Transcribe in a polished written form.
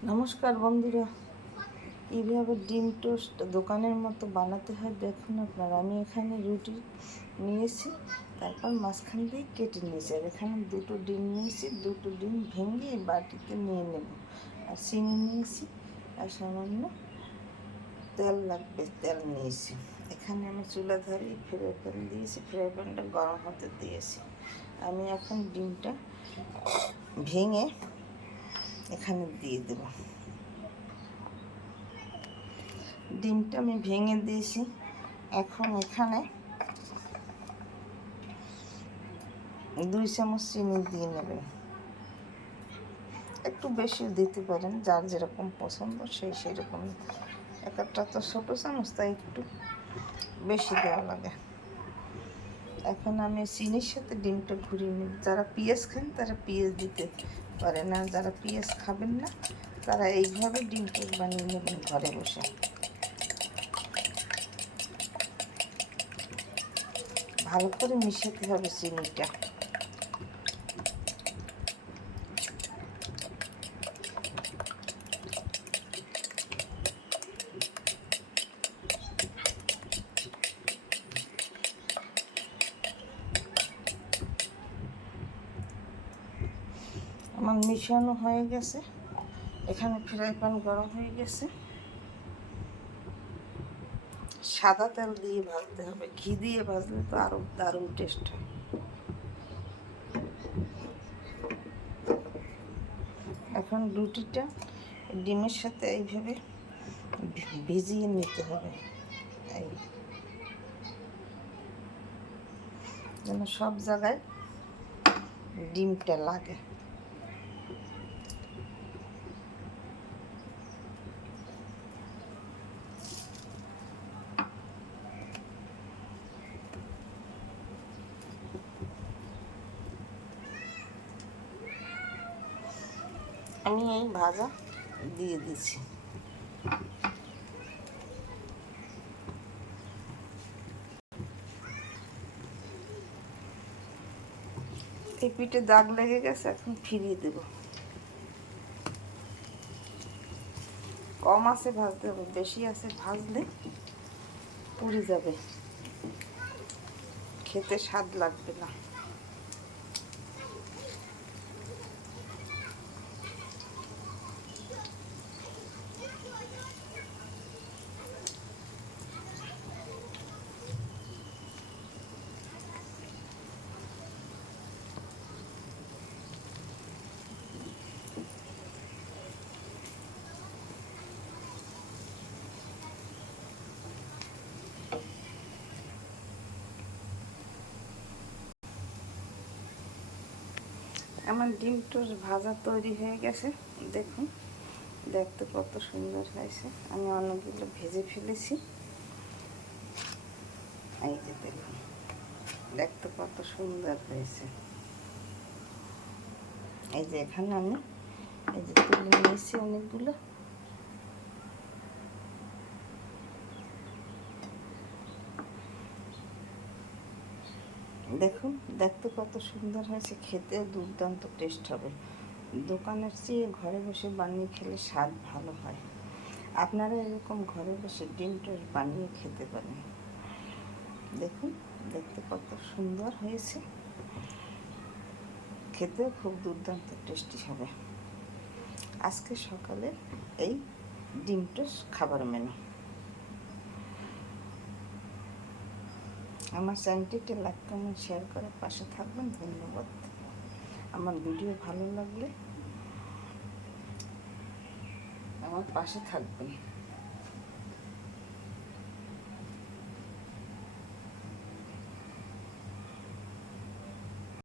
নমস্কার বন্ধুরা, কীভাবে ডিম টোস্ট দোকানের মতো বানাতে হয় দেখুন আপনারা। আমি এখানে রুটি নিয়েছি, তারপর মাঝখান দিয়ে কেটে নিয়েছি। আর এখানে দুটো ডিম নিয়েছি, দুটো ডিম ভেঙে বাটিতে নিয়ে নেব। আর চিনি নিয়েছি, আর সামান্য তেল লাগবে, তেল নিয়েছি। এখানে আমি চুলা ধরিয়ে ফ্রাই প্যান দিয়েছি, ফ্রাই প্যানটা গরম হতে দিয়েছি। আমি এখন ডিমটা ভেঙে এখানে দিয়ে দেব। ডিমটা আমি ভেঙে দিয়েছি। এখন এখানে 2 চামচ চিনি দিয়ে নেবেন। একটু বেশি দিতে পারেন, যার যেরকম পছন্দ সেই রকম। একটা তো ছোটো চামচ, তাই একটু বেশি দেওয়া লাগে। এখন আমি চিনির সাথে ডিমটা ঘুরিয়ে নেব। যারা পেঁয়াজ খান তারা পেঁয়াজ দিতে পারে না, যারা পেঁয়াজ খাবেন না তারা এইভাবে ডিম টোস্ট বানিয়ে নেবেন ঘরে বসে। ভালো করে মিশাতে হবে চিনিটা। আমার মিশানো হয়ে গেছে। এখানে ফ্রাই প্যান গরম হয়ে গেছে। সাদা তেল দিয়ে ভাজতে হবে, ঘি দিয়ে ভাজলে তো আরও দারুণ টেস্ট হয়। এখন রুটিটা ডিমের সাথে এইভাবে ভিজিয়ে নিতে হবে, এই যেন সব জায়গায় ডিমটা লাগে। আমি এই ভাজা দিয়ে দিচ্ছি। এই পিঠে দাগ লেগে গেছে, এখন ফিরিয়ে দেব। কম আছে ভাজতে হবে, বেশি আছে ভাজলে পুড়ে যাবে, খেতে স্বাদ লাগবে না। আমার ডিম টোস্ট ভাজা তৈরি হয়ে গেছে, দেখুন দেখতে কত সুন্দর হয়েছে। আমি অনেকগুলো ভেজে ফেলেছি, এই যে দেখুন দেখতে কত সুন্দর হয়েছে। এই যে এখানে আমি এই যে তুলে নিয়েছি অনেকগুলো। দেখুন দেখতে কত সুন্দর হয়েছে, খেতে দুর্দান্ত টেস্ট হবে। দোকানের চেয়ে ঘরে বসে বানিয়ে খেলে স্বাদ ভালো হয়। আপনারা এরকম ঘরে বসে ডিম টোস্ট বানিয়ে খেতে পারেন। দেখুন দেখতে কত সুন্দর হয়েছে, খেতেও খুব দুর্দান্ত টেস্টি হবে। আজকে সকালে এই ডিম টোস্ট খাবার মেনু। আমার চ্যানেলটিতে লাইক কমেন্ট শেয়ার করে পাশে থাকবেন। ধন্যবাদ। আমার ভিডিও ভালো লাগলে আমার পাশে থাকবেন।